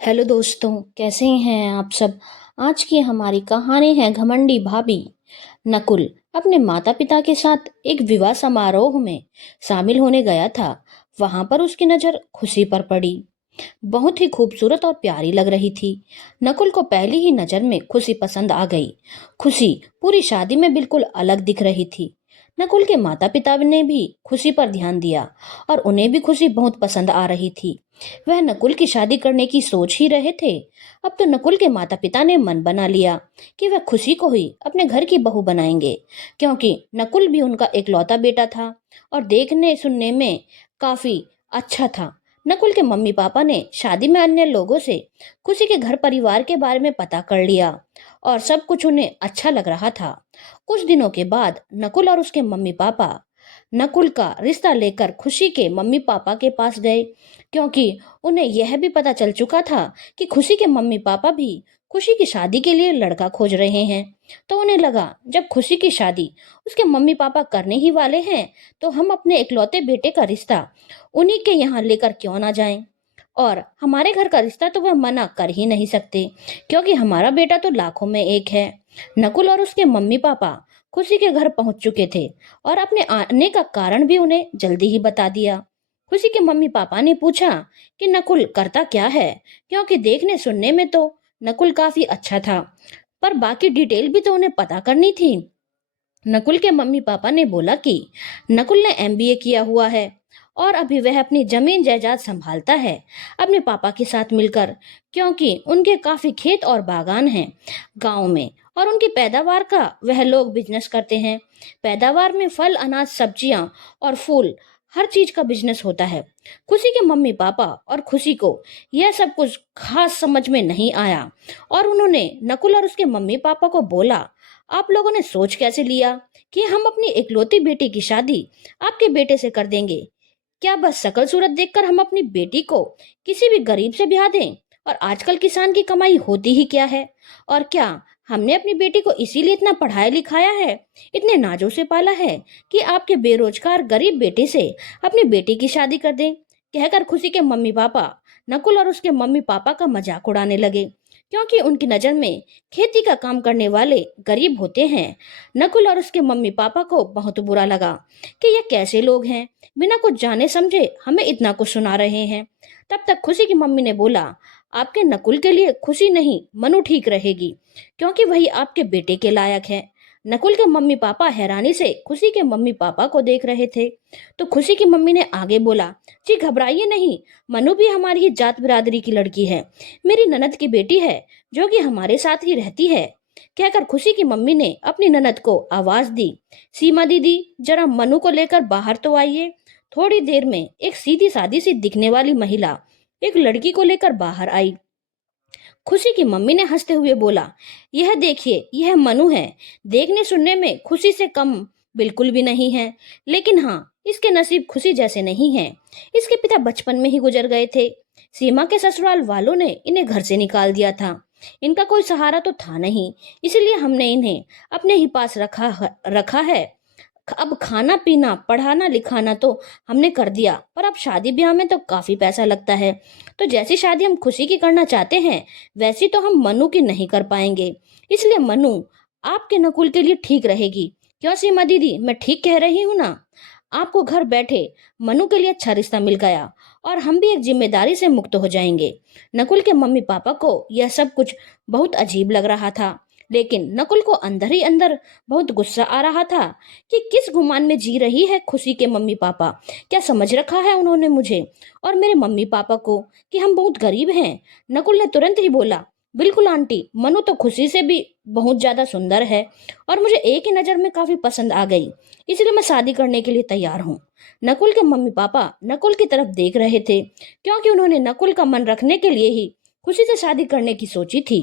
Hello दोस्तों, कैसे हैं आप सब। आज की हमारी कहानी है घमंडी भाभी। नकुल अपने माता पिता के साथ एक विवाह समारोह में शामिल होने गया था। वहां पर उसकी नजर खुशी पर पड़ी। बहुत ही खूबसूरत और प्यारी लग रही थी। नकुल को पहली ही नजर में खुशी पसंद आ गई। खुशी पूरी शादी में बिल्कुल अलग दिख रही थी। नकुल के माता पिता ने भी खुशी पर ध्यान दिया और उन्हें भी खुशी बहुत पसंद आ रही थी। वह नकुल की शादी करने की सोच ही रहे थे। अब तो नकुल के माता पिता ने मन बना लिया कि वह खुशी को ही अपने घर की बहू बनाएंगे, क्योंकि नकुल भी उनका इकलौता बेटा था और देखने सुनने में काफी अच्छा था। नकुल के मम्मी पापा ने शादी में अन्य लोगों से खुशी के घर परिवार के बारे में पता कर लिया और सब कुछ उन्हें अच्छा लग रहा था। कुछ दिनों के बाद नकुल और उसके मम्मी पापा नकुल का रिश्ता लेकर खुशी के मम्मी पापा के पास गए, क्योंकि उन्हें यह भी पता चल चुका था कि खुशी के मम्मी पापा भी खुशी की शादी के लिए लड़का खोज रहे हैं। तो उन्हें लगा, जब खुशी की शादी उसके मम्मी पापा करने ही वाले हैं तो हम अपने इकलौते बेटे का रिश्ता उन्हीं के यहाँ लेकर क्यों ना जाएं। और हमारे घर का रिश्ता तो वह मना कर ही नहीं सकते, क्योंकि हमारा बेटा तो लाखों में एक है। नकुल और उसके मम्मी पापा खुशी के घर पहुंच चुके थे और अपने आने का कारण भी उन्हें जल्दी ही बता दिया। खुशी के मम्मी पापा ने पूछा कि नकुल करता क्या है, क्योंकि देखने सुनने में तो नकुल काफी अच्छा था, पर बाकी डिटेल भी तो उन्हें पता करनी थी। नकुल के मम्मी पापा ने बोला कि नकुल ने एमबीए किया हुआ है और अभी वह अपनी जमीन जायदाद संभालता है अपने पापा के साथ मिलकर, क्योंकि उनके काफी खेत और बागान हैं गांव में और उनकी पैदावार का वह लोग बिजनेस करते हैं। पैदावार में फल, अनाज, सब्जियां और फूल, हर चीज का बिजनेस होता है। खुशी के मम्मी पापा और खुशी को यह सब कुछ खास समझ में नहीं आया और उन्होंने नकुल और उसके मम्मी पापा को बोला, आप लोगों ने सोच कैसे लिया कि हम अपनी इकलौती बेटी की शादी आपके बेटे से कर देंगे? क्या बस शकल सूरत देखकर हम अपनी बेटी को किसी भी गरीब से ब्याह दें? और आजकल किसान की कमाई होती ही क्या है? और क्या हमने अपनी बेटी को इसीलिए इतना पढ़ाया लिखाया है, इतने नाजों से पाला है कि आपके बेरोजगार गरीब बेटे से अपनी बेटी की शादी कर दें? कहकर खुशी के मम्मी पापा नकुल और उसके मम्मी पापा का मजाक उड़ाने लगे, क्योंकि उनकी नजर में खेती का काम करने वाले गरीब होते हैं। नकुल और उसके मम्मी पापा को बहुत बुरा लगा कि ये कैसे लोग हैं, बिना कुछ जाने समझे हमें इतना कुछ सुना रहे हैं। तब तक खुशी की मम्मी ने बोला, आपके नकुल के लिए खुशी नहीं मनु ठीक रहेगी, क्योंकि वही आपके बेटे के लायक है। नकुल के मम्मी पापा हैरानी से खुशी के मम्मी पापा को देख रहे थे। तो खुशी की मम्मी ने आगे बोला, जी घबराइए नहीं, मनु भी हमारी ही जात बिरादरी की लड़की है, मेरी ननद की बेटी है जो कि हमारे साथ ही रहती है। कहकर खुशी की मम्मी ने अपनी ननद को आवाज दी, सीमा दीदी जरा मनु को लेकर बाहर तो आइए। थोड़ी देर में एक सीधी सादी सी दिखने वाली महिला एक लड़की को लेकर बाहर आई। खुशी की मम्मी ने हंसते हुए बोला, यह देखिए, यह मनु है। देखने सुनने में खुशी से कम बिल्कुल भी नहीं है, लेकिन हाँ, इसके नसीब खुशी जैसे नहीं है। इसके पिता बचपन में ही गुजर गए थे। सीमा के ससुराल वालों ने इन्हें घर से निकाल दिया था। इनका कोई सहारा तो था नहीं, इसलिए हमने इन्हें अपने ही पास रखा है। अब खाना पीना पढ़ाना लिखाना तो हमने कर दिया, पर अब शादी ब्याह में तो काफी पैसा लगता है। तो जैसी शादी हम खुशी की करना चाहते हैं वैसी तो हम मनु की नहीं कर पाएंगे, इसलिए मनु आपके नकुल के लिए ठीक रहेगी। क्यों सीमा दीदी, मैं ठीक कह रही हूँ ना? आपको घर बैठे मनु के लिए अच्छा रिश्ता मिल गया और हम भी एक जिम्मेदारी से मुक्त हो जाएंगे। नकुल के मम्मी पापा को यह सब कुछ बहुत अजीब लग रहा था, लेकिन नकुल को अंदर ही अंदर बहुत गुस्सा आ रहा था कि किस गुमान में जी रही है खुशी के मम्मी पापा। क्या समझ रखा है उन्होंने मुझे और मेरे मम्मी पापा को कि हम बहुत गरीब हैं? नकुल ने तुरंत ही बोला, बिल्कुल आंटी, मनु तो खुशी से भी बहुत ज्यादा सुंदर है और मुझे एक ही नजर में काफी पसंद आ गई, इसलिए मैं शादी करने के लिए तैयार हूँ। नकुल के मम्मी पापा नकुल की तरफ देख रहे थे, क्योंकि उन्होंने नकुल का मन रखने के लिए ही खुशी से शादी करने की सोची थी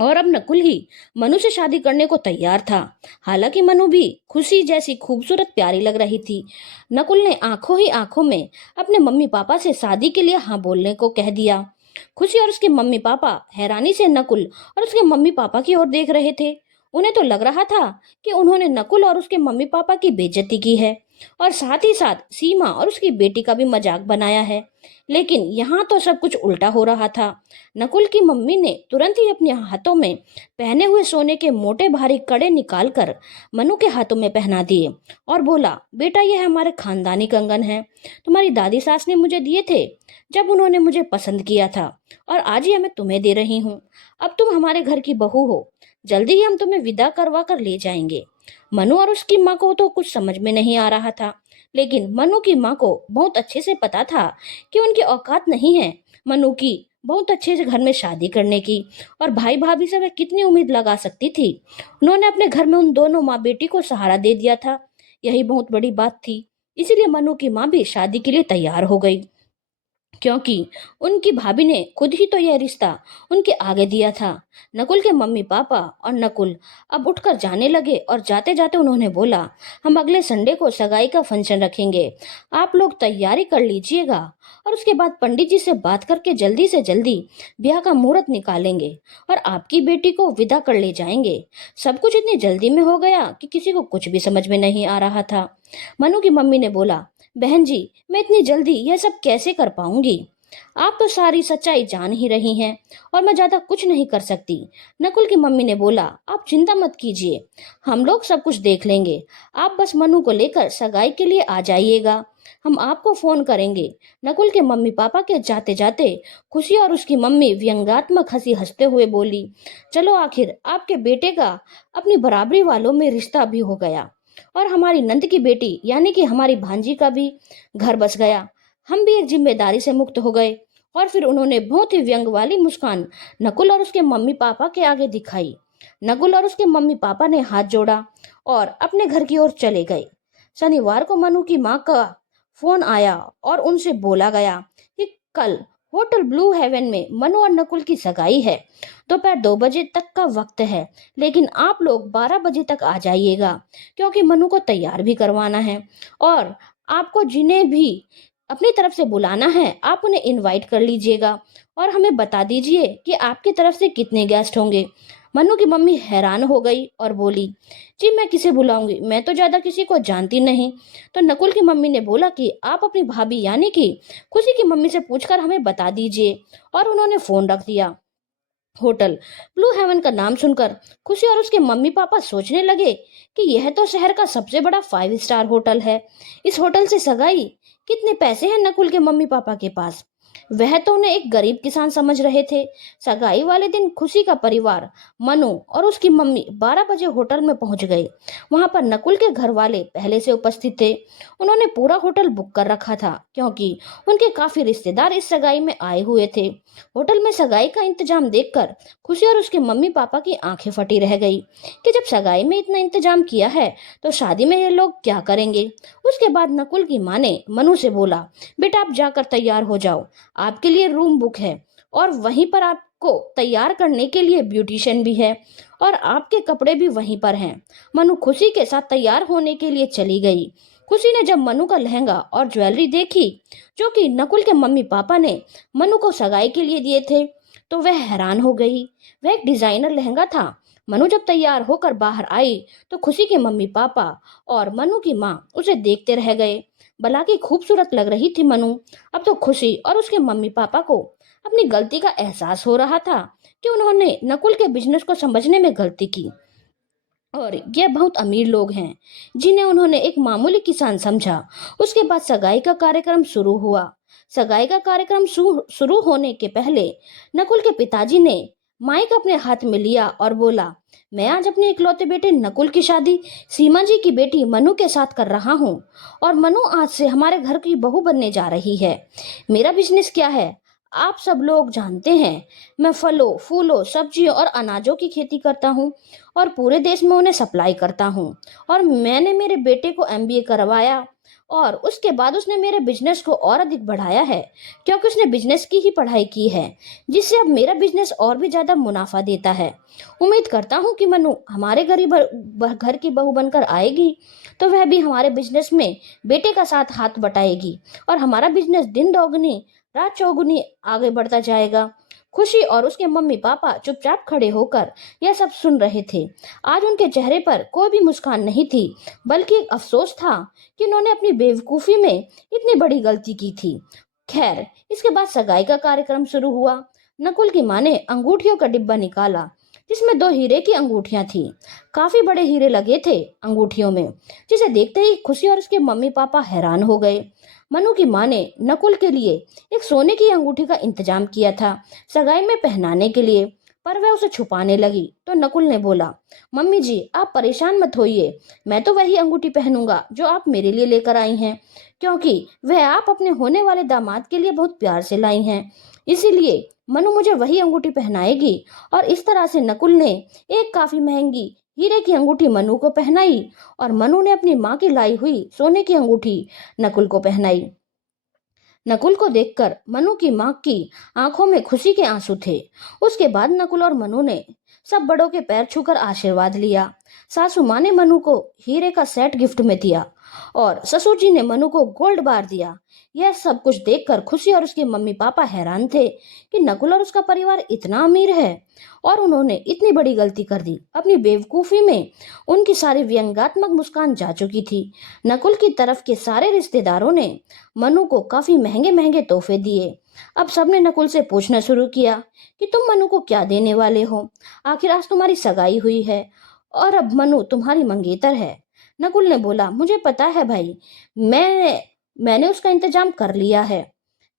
और अब नकुल ही मनु से शादी करने को तैयार था। हालांकि मनु भी खुशी जैसी खूबसूरत प्यारी लग रही थी। नकुल ने आंखों ही आंखों में अपने मम्मी पापा से शादी के लिए हाँ बोलने को कह दिया। खुशी और उसके मम्मी पापा हैरानी से नकुल और उसके मम्मी पापा की ओर देख रहे थे। उन्हें तो लग रहा था कि उन्होंने नकुल और उसके मम्मी पापा की बेइज्जती की है। और साथ ही साथ सीमा और उसकी बेटी का भी मजाक बनाया है। लेकिन यहाँ तो सब कुछ उल्टा हो रहा था। नकुल की मम्मी ने तुरंत ही अपने हाथों में पहने हुए सोने के मोटे भारी कड़े निकालकर मनु के हाथों में पहना दिए और बोला, बेटा ये हमारे खानदानी कंगन है, तुम्हारी दादी सास ने मुझे दिए थे जब उन्होंने मुझे पसंद किया था, और आज ये मैं तुम्हें दे रही हूँ। अब तुम हमारे घर की बहू हो, जल्दी ही हम तुम्हें विदा करवा कर ले जाएंगे। मनु और उसकी माँ को तो कुछ समझ में नहीं आ रहा था, लेकिन मनु की माँ को बहुत अच्छे से पता था कि उनकी औकात नहीं है मनु की बहुत अच्छे से घर में शादी करने की, और भाई भाभी से वह कितनी उम्मीद लगा सकती थी। उन्होंने अपने घर में उन दोनों माँ बेटी को सहारा दे दिया था, यही बहुत बड़ी बात थी। इसीलिए मनु की माँ भी शादी के लिए तैयार हो गई, क्योंकि उनकी भाभी ने खुद ही तो यह रिश्ता उनके आगे दिया था। नकुल के मम्मी पापा और नकुल अब उठकर जाने लगे और जाते जाते उन्होंने बोला, हम अगले संडे को सगाई का फंक्शन रखेंगे, आप लोग तैयारी कर लीजिएगा, और उसके बाद पंडित जी से बात करके जल्दी से जल्दी ब्याह का मुहूर्त निकालेंगे और आपकी बेटी को विदा कर ले जाएंगे। सब कुछ इतनी जल्दी में हो गया कि किसी को कुछ भी समझ में नहीं आ रहा था। मनु की मम्मी ने बोला, बहन जी मैं इतनी जल्दी यह सब कैसे कर पाऊंगी, आप तो सारी सच्चाई जान ही रही हैं और मैं ज्यादा कुछ नहीं कर सकती। नकुल की मम्मी ने बोला, आप चिंता मत कीजिए, हम लोग सब कुछ देख लेंगे, आप बस मनु को लेकर सगाई के लिए आ जाइएगा, हम आपको फोन करेंगे। नकुल के मम्मी पापा के जाते जाते खुशी और उसकी मम्मी व्यंग्यात्मक हंसी हंसते हुए बोली, चलो आखिर आपके बेटे का अपनी बराबरी वालों में रिश्ता भी हो गया और हमारी नंद की बेटी यानी कि हमारी भांजी का भी घर बस गया, हम भी एक जिम्मेदारी से मुक्त हो गए। और फिर उन्होंने बहुत ही व्यंग वाली मुस्कान नकुल और उसके मम्मी पापा के आगे दिखाई। नकुल और उसके मम्मी पापा ने हाथ जोड़ा और अपने घर की ओर चले गए। शनिवार को मनु की माँ का फोन आया और उनसे बोला गया कि कल होटल ब्लू हेवन में मनु और नकुल की सगाई है, दोपहर 2 बजे तक का वक्त है, लेकिन आप लोग 12 बजे तक आ जाइएगा, क्योंकि मनु को तैयार भी करवाना है और आपको जिन्हें भी अपनी तरफ से बुलाना है आप उन्हें इनवाइट कर लीजिएगा और हमें बता दीजिए कि आपकी तरफ से कितने गेस्ट होंगे। मनु की मम्मी हैरान हो गई और बोली, जी मैं किसे बुलाऊंगी, मैं तो ज्यादा किसी को जानती नहीं। तो नकुल की मम्मी ने बोला कि आप अपनी भाभी यानी कि खुशी की मम्मी से पूछकर हमें बता दीजिए, और उन्होंने फोन रख दिया। होटल ब्लू हेवन का नाम सुनकर खुशी और उसके मम्मी पापा सोचने लगे कि यह तो शहर का सबसे बड़ा 5 स्टार होटल है, इस होटल से सगाई, कितने पैसे हैं नकुल के मम्मी पापा के पास। वह तो उन्हें एक गरीब किसान समझ रहे थे। सगाई वाले दिन खुशी का परिवार मनु और उसकी मम्मी 12 बजे होटल में पहुंच गए। वहां पर नकुल के घर वाले पहले से उपस्थित थे। उन्होंने पूरा होटल बुक कर रखा था क्योंकि उनके काफी रिश्तेदार इस सगाई में आए हुए थे। होटल में सगाई का इंतजाम देखकर खुशी और उसके मम्मी पापा की आंखें फटी रह गई कि जब सगाई में इतना इंतजाम किया है तो शादी में ये लोग क्या करेंगे। उसके बाद नकुल की माँ ने मनु से बोला, बेटा आप जाकर तैयार हो जाओ, आपके लिए रूम बुक है और वहीं पर आपको तैयार करने के लिए ब्यूटिशियन भी है और आपके कपड़े भी वहीं पर हैं। मनु खुशी के साथ तैयार होने के लिए चली गई। खुशी ने जब मनु का लहंगा और ज्वेलरी देखी जो कि नकुल के मम्मी पापा ने मनु को सगाई के लिए दिए थे तो वह हैरान हो गई। वह एक डिजाइनर लहंगा था। मनु जब तैयार होकर बाहर आई तो खुशी के मम्मी पापा और मनु की माँ उसे देखते रह गए। भला की खूबसूरत लग रही थी मनु। अब तो खुशी और उसके मम्मी पापा को अपनी गलती का एहसास हो रहा था कि उन्होंने नकुल के बिजनेस को समझने में गलती की और ये बहुत अमीर लोग हैं जिन्हें उन्होंने एक मामूली किसान समझा। उसके बाद सगाई का कार्यक्रम शुरू हुआ। सगाई का कार्यक्रम शुरू होने के पहले नकुल के पिताजी ने माइक अपने हाथ में लिया और बोला, मैं आज अपने इकलौते बेटे नकुल की शादी सीमा जी की बेटी मनु के साथ कर रहा हूँ और मनु आज से हमारे घर की बहू बनने जा रही है। मेरा बिजनेस क्या है आप सब लोग जानते हैं। मैं फलों फूलों सब्जियों और अनाजों की खेती करता हूँ और पूरे देश में उन्हें सप्लाई करता हूँ। और मैंने मेरे बेटे को एमबीए करवाया और उसके बाद उसने मेरे बिजनेस को और अधिक बढ़ाया है क्योंकि उसने बिजनेस की ही पढ़ाई की है, जिससे अब मेरा बिजनेस और भी ज्यादा मुनाफा देता है। उम्मीद करता हूँ कि मनु हमारे घर की बहू बनकर आएगी तो वह भी हमारे बिजनेस में बेटे का साथ हाथ बटाएगी और हमारा बिजनेस दिन दोगुनी रात चौगुनी आगे बढ़ता जाएगा। खुशी और उसके मम्मी पापा चुपचाप खड़े होकर यह सब सुन रहे थे। आज उनके चेहरे पर कोई भी मुस्कान नहीं थी, बल्कि एक अफसोस था कि उन्होंने अपनी बेवकूफी में इतनी बड़ी गलती की थी। खैर, इसके बाद सगाई का कार्यक्रम शुरू हुआ। नकुल की माँ ने अंगूठियों का डिब्बा निकाला, जिसमें 2 हीरे की अंगूठियां थी। काफी बड़े हीरे लगे थे अंगूठियों में, जिसे देखते ही खुशी और उसके मम्मी पापा हैरान हो गए। मनु की माँ ने नकुल के लिए एक सोने की अंगूठी का इंतजाम किया था सगाई में पहनाने के लिए, पर वह उसे छुपाने लगी तो नकुल ने बोला, मम्मी जी आप परेशान मत होइए, मैं तो वही अंगूठी पहनूंगा जो आप मेरे लिए लेकर आई हैं, क्योंकि वह आप अपने होने वाले दामाद के लिए बहुत प्यार से लाई हैं। इसीलिए मनु मुझे वही अंगूठी पहनाएगी। और इस तरह से नकुल ने एक काफी महंगी हीरे की अंगूठी मनु को पहनाई और मनु ने अपनी माँ की लाई हुई सोने की अंगूठी नकुल को पहनाई। नकुल को देखकर मनु की माँ की आंखों में खुशी के आंसू थे। उसके बाद नकुल और मनु ने सब बड़ों के पैर छूकर आशीर्वाद लिया। सासू माँ ने मनु को हीरे का सेट गिफ्ट में दिया और ससुर जी ने मनु को गोल्ड बार दिया। यह सब कुछ देखकर खुशी और उसके मम्मी पापा हैरान थे कि नकुल और उसका परिवार इतना अमीर है और उन्होंने इतनी बड़ी गलती कर दी। अपनी बेवकूफी में उनकी सारी व्यंग्यात्मक मुस्कान जा चुकी थी। नकुल की तरफ के सारे रिश्तेदारों ने मनु को काफी महंगे महंगे तोहफे दिए। अब सबने नकुल से पूछना शुरू किया कि तुम मनु को क्या देने वाले हो? आखिर आज तुम्हारी सगाई हुई है और अब मनु तुम्हारी मंगेतर है। नकुल ने बोला, मुझे पता है भाई, मैंने उसका इंतजाम कर लिया है।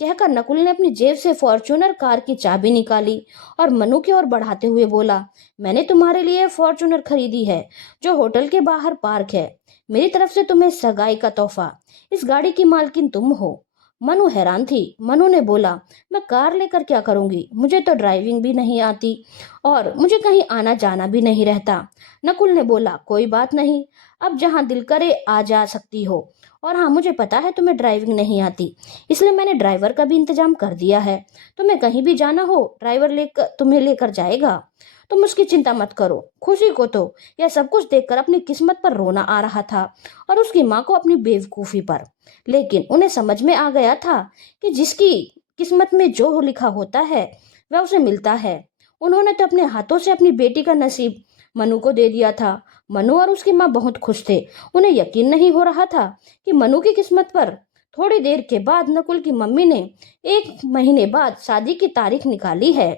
कहकर नकुल ने अपनी जेब से फॉर्च्यूनर कार की चाबी निकाली और मनु की ओर बढ़ाते हुए बोला, मैंने तुम्हारे लिए फॉर्च्यूनर खरीदी है जो होटल के बाहर पार्क है। मेरी तरफ से तुम्हें सगाई का तोहफा। इस गाड़ी की मालकिन तुम हो। मनु हैरान थी। मनु ने बोला, मैं कार लेकर क्या करूंगी? मुझे तो ड्राइविंग भी नहीं आती और मुझे कहीं आना जाना भी नहीं रहता। नकुल ने बोला, कोई बात नहीं, अब जहां दिल करे आ जा सकती हो। और हाँ, मुझे पता है तुम्हें ड्राइविंग नहीं आती, इसलिए मैंने ड्राइवर का भी इंतजाम कर दिया है। तुम्हें कहीं भी जाना हो ड्राइवर लेकर तुम्हें लेकर जाएगा। तुम उसकी चिंता मत करो। खुशी को तो यह सब कुछ देखकर अपनी किस्मत पर रोना आ रहा था और उसकी माँ को अपनी बेवकूफी पर। लेकिन उन्हें समझ में आ गया था कि जिसकी किस्मत में जो लिखा होता है वह उसे मिलता है। उन्होंने तो अपने हाथों से अपनी बेटी का नसीब मनु को दे दिया था। मनु और उसकी माँ बहुत खुश थे। उन्हें यकीन नहीं हो रहा था कि मनु की किस्मत पर। थोड़ी देर के बाद नकुल की मम्मी ने 1 महीने बाद शादी की तारीख निकाली है।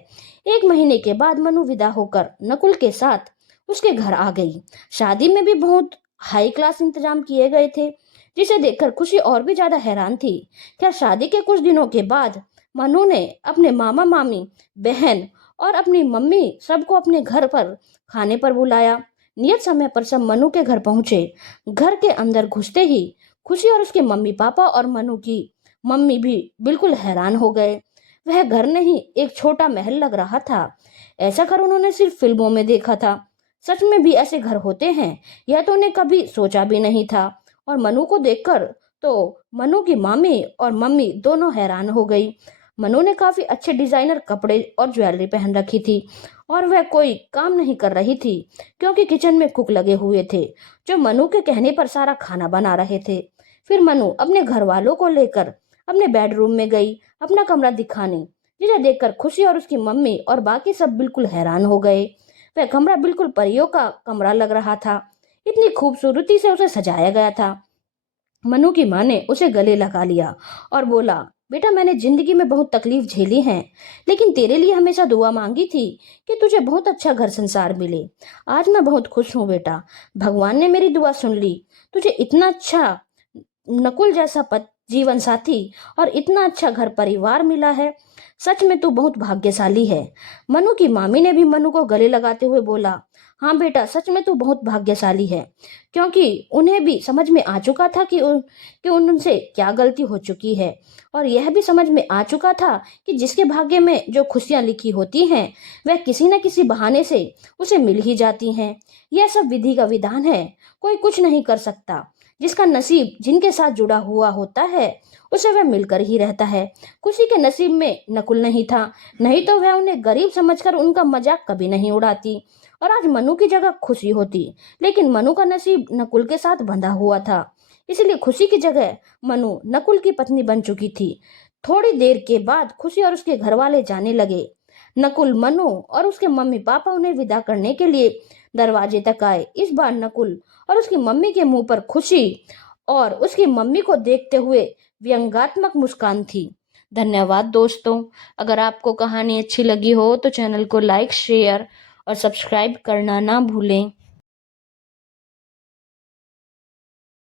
1 महीने के बाद मनु विदा होकर नकुल के साथ उसके घर आ गई। शादी में भी बहुत हाई क्लास इंतजाम किए गए थे, जिसे देखकर खुशी और भी ज्यादा हैरान थी। खैर, शादी के कुछ दिनों के बाद मनु ने अपने मामा मामी, बहन और अपनी मम्मी सबको अपने घर पर खाने पर बुलाया। नियत समय पर सब मनु के घर पहुंचे। घर के अंदर घुसते ही खुशी और उसके मम्मी पापा और मनु की मम्मी भी बिल्कुल हैरान हो गए। वह घर नहीं, एक छोटा महल लग रहा था। ऐसा घर उन्होंने सिर्फ फिल्मों में देखा था। सच में भी ऐसे घर होते हैं, यह तो उन्हें कभी सोचा भी नहीं था। और मनु को देखकर तो मनु की मामी और मम्मी दोनों हैरान हो गई। मनु ने काफी अच्छे डिजाइनर कपड़े और ज्वेलरी पहन रखी थी और वह कोई काम नहीं कर रही थी, क्योंकि किचन में कुक लगे हुए थे जो मनु के कहने पर सारा खाना बना रहे थे। फिर मनु अपने घर वालों को लेकर अपने बेडरूम में गई अपना कमरा दिखाने, जिसे देखकर खुशी और उसकी मम्मी और बाकी सब बिल्कुल हैरान हो गए। वह कमरा बिल्कुल परियों का कमरा लग रहा था। इतनी खूबसूरती से उसे सजाया गया था। मनु की माँ ने उसे गले लगा लिया और बोला, बेटा मैंने जिंदगी में बहुत तकलीफ झेली है, लेकिन तेरे लिए हमेशा दुआ मांगी थी कि तुझे बहुत अच्छा घर संसार मिले। आज मैं बहुत खुश हूँ बेटा, भगवान ने मेरी दुआ सुन ली। तुझे इतना अच्छा नकुल जैसा जीवन साथी और इतना अच्छा घर परिवार मिला है। सच में तू बहुत भाग्यशाली है। मनु की मामी ने भी मनु को गले लगाते हुए बोला, हाँ बेटा, सच में तू बहुत भाग्यशाली है, क्योंकि उन्हें भी समझ में आ चुका था कि उनसे क्या गलती हो चुकी है। और यह भी समझ में आ चुका था कि जिसके भाग्य में जो खुशियां लिखी होती हैं वह किसी न किसी बहाने से उसे मिल ही जाती हैं। यह सब विधि का विधान है, कोई कुछ नहीं कर सकता। जिसका नसीब जिनके साथ जुड़ा हुआ होता है उसे वह मिलकर ही रहता है। खुशी के नसीब में नकुल नहीं था, नहीं तो वह उन्हें गरीब समझकर उनका मजाक कभी नहीं उड़ाती और आज मनु की जगह खुशी होती। लेकिन मनु का नसीब नकुल के साथ बंधा हुआ था, इसलिए खुशी की जगह मनु नकुल की पत्नी बन चुकी थी। थोड़ी देर के बाद खुशी और उसके घर वाले जाने लगे। नकुल, मनु और उसके मम्मी पापा उन्हें विदा करने के लिए दरवाजे तक आए। इस बार नकुल और उसकी मम्मी के मुंह पर खुशी और उसकी मम्मी को देखते हुए व्यंग्यात्मक मुस्कान थी। धन्यवाद दोस्तों। अगर आपको कहानी अच्छी लगी हो तो चैनल को लाइक, शेयर और सब्सक्राइब करना ना भूलें।